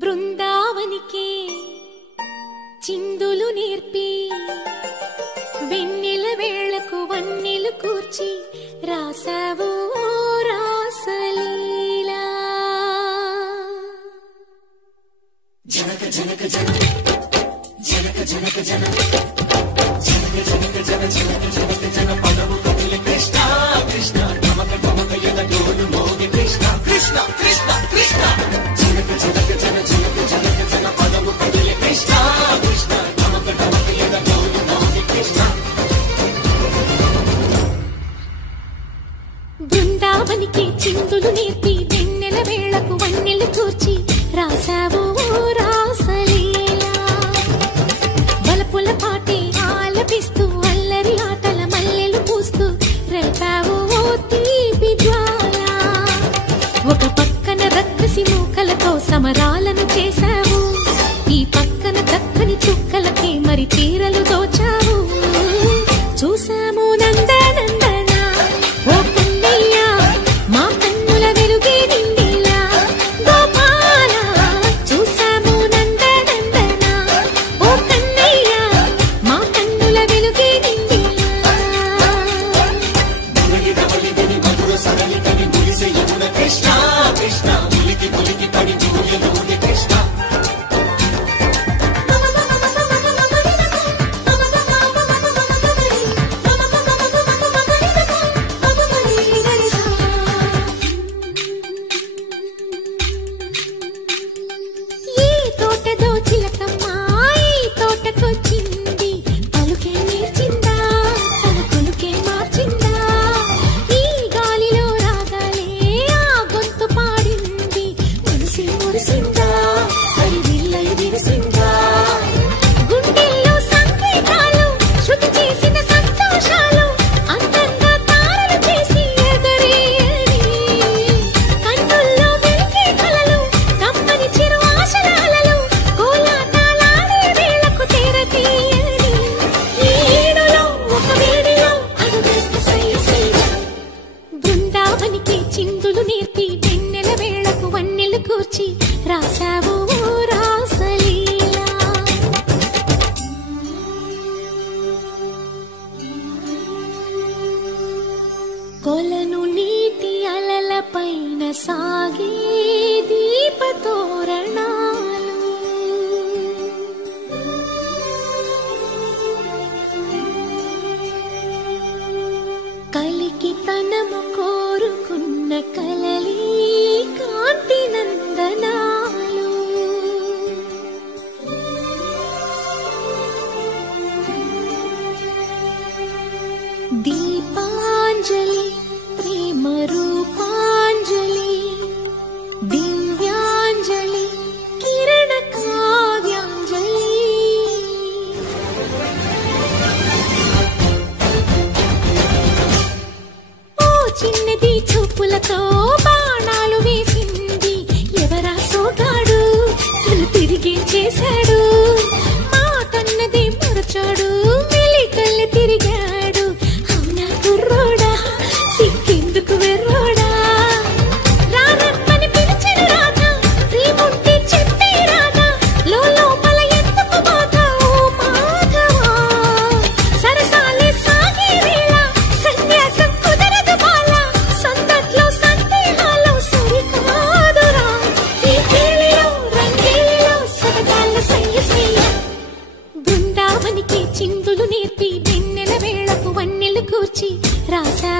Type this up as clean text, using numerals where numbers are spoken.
బృందావనికి చిందులు నేర్పి వెన్నెల వేళకు వన్నెలు కూర్చి రాసావు రాసలీలా. జనక జనక జన జనక జనక జన జనక జనక జన జనక జనక జన పదము కదిలి కృష్ణ కృష్ణ నమక నమక యద డోలు మోగి కృష్ణ కృష్ణ కృష్ణ కృష్ణ జనక జనక జన జనక జనక జన పదము కదిలి కృష్ణ కృష్ణ నమక నమక యద డోలు మోగి కృష్ణ. బృందావనికి చిందులు నేర్పి వెన్నెల వేళకు వన్నెలు కూర్చి రాసావు రాసలీలా. బలపుల పాటి ఆలపిస్తూ అల్లరి ఆటల మల్లెలు పూస్తూ రేపావు తీపి జ్వాల. ఒక పక్కన రక్కసి మూకలతో సమరాలను చేశావు, ఈ పక్కన చక్కని చుక్కలకి మరి తీరలు దోచావు. చూసాము నందనందన ఓ కన్నయ్య మా కన్నుల వెలుగే నిండిలా గోపాల. చూసాము నందనందన ఓ కన్నయ్య మా కన్నుల వెలుగే నిండిలా. మధుర సరళి కవి మురిసే యమున కృష్ణ కృష్ణ ములికి ములికి పడి జూయలోని కృష్ణ. చిందులు నేర్పి వెన్నెల వేళకు వన్నెలు కూర్చి రాసావు రాసలీలా. కొలను నీటి అలల పైన సాగే దీపతోరణాలు, కలికి తనము కోరుకున్న కలలి కాంతి నందనాలు. దీపాంజలి ప్రేమ రూపాంజలి దివ్యాంజలి కిరణ కావ్యాంజలి. చిన్నది చూపులతో బాణాలు వేసింది ఎవరా సోగాడు, తను తిరిగి చేశాడు. మాటన్నది మరచాడు, మెలికల్లి తిరిగాడు. అవునా కుర్రోడా సిక్కెందుకు వెర్రోడా. రారమ్మని పిలిచిన రాధా రీముంటే చెప్పే రాధా లోపల ఎందుకు బాధ ఓ మాధవా. సరసాలే సాగే వేళ సన్యాసం కుదరదు బాల, సందట్లో సందేహాలు సరికాదురా. ఈ కేళిలో రంగేలిలో సరదాల సయ్య సయ్య. బృందావనికి చిందులు నేర్పి వెన్నెల వేళకు వన్నెలు కూర్చి రాసా